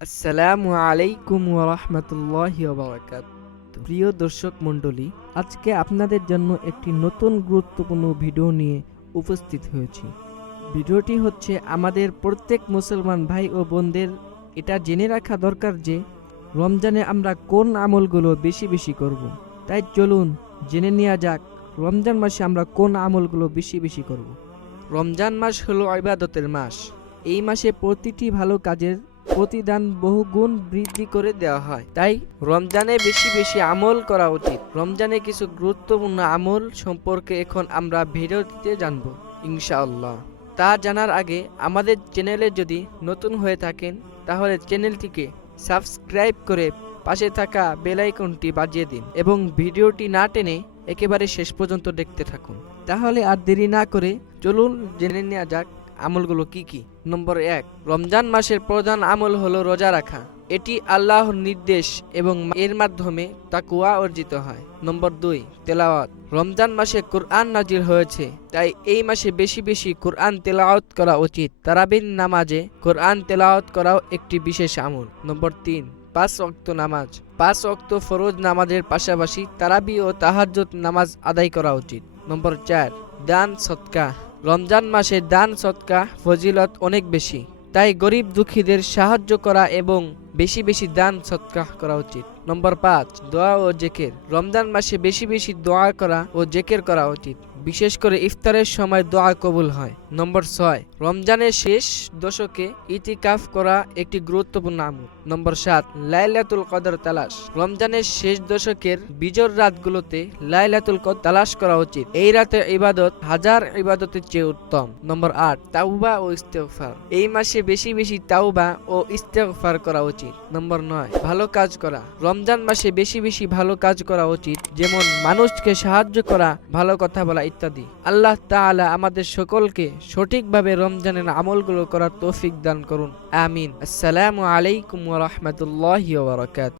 আসসালামু আলাইকুম ওরহমতুল্লাহ বারাকাত প্রিয় দর্শক মণ্ডলী, আজকে আপনাদের জন্য একটি নতুন গুরুত্বপূর্ণ ভিডিও নিয়ে উপস্থিত হয়েছি ভিডিওটি হচ্ছে আমাদের প্রত্যেক মুসলমান ভাই ও বোনদের এটা জেনে রাখা দরকার যে, রমজানে আমরা কোন আমলগুলো বেশি বেশি করব। তাই চলুন জেনে নেওয়া যাক, রমজান মাসে আমরা কোন আমলগুলো বেশি বেশি করব। রমজান মাস হলো ইবাদতের মাস এই মাসে প্রতিটি ভালো কাজের প্রতিদান বহু গুণ বৃদ্ধি করে দেওয়া হয়। তাই রমজানে বেশি বেশি আমল করা উচিত। রমজানে কিছু গুরুত্বপূর্ণ আমল সম্পর্কে এখন আমরা ভিডিওটিতে জানব, ইনশাআল্লাহ। তা জানার আগে আমাদের চ্যানেলে যদি নতুন হয়ে থাকেন, তাহলে চ্যানেলটিকে সাবস্ক্রাইব করে পাশে থাকা বেল আইকনটি বাজিয়ে দিন এবং ভিডিওটি না টেনে একেবারে শেষ পর্যন্ত দেখতে থাকুন। তাহলে আর দেরি না করে চলুন জেনে নেওয়া যাক আমলগুলো কি কি? নম্বর এক, রমজান মাসের প্রধান আমল হলো রোজা রাখা। এটি আল্লাহর নির্দেশ এবং এর মাধ্যমে তাকুয়া অর্জিত হয়। নম্বর দুই, তেলাওয়াত। রমজান মাসে কোরআন নাজির হয়েছে, তাই এই মাসে বেশি বেশি কোরআন তেলাওয়াত করা উচিত। তারাবিন নামাজে কোরআন তেলাওয়াত করাও একটি বিশেষ আমল। নম্বর তিন, পাঁচ অক্ত নামাজ। পাঁচ অক্ত ফরজ নামাজের পাশাপাশি তারাবি ও তাহাজ্জুদ নামাজ আদায় করা উচিত। নম্বর চার, দান সৎকা রমজান মাসে দান সৎকা ফজিলত অনেক বেশি। তাই গরিব দুঃখীদের সাহায্য করা এবং বেশি বেশি দান সৎকা করা উচিত। নম্বর পাঁচ, দোয়া ও জেকের। রমজান মাসে বেশি বেশি দোয়া করা ও জেকের করা উচিত। বিশেষ করে ইফতারের সময় দোয়া কবুল হয়। নম্বর ছয়, রমজানের শেষ দশকে ইতিকাফ করা একটি গুরুত্বপূর্ণ আমল। নম্বর সাত, লাইলাতুল কদর তালাশ। রমজানের শেষ দশকের বিজর রাতগুলোতে লাইলাতুল কদর তালাশ করা উচিত। এই রাতে ইবাদত হাজার ইবাদতের চেয়ে উত্তম। নম্বর আট, তাওবা ও ইস্তেফার এই মাসে বেশি বেশি তাওবা ও ইস্তেফার করা উচিত। নম্বর নয়, ভালো কাজ করা। রমজান মাসে বেশি বেশি ভালো কাজ করা উচিত, যেমন মানুষকে সাহায্য করা, ভালো কথা বলা ইত্যাদি। আল্লাহ তাআলা আমাদের সকলকে সঠিকভাবে রমজানের আমলগুলো করার তৌফিক দান করুন। আমিন। আসসালামু আলাইকুম ওরহমতুল্লাহ বারকাত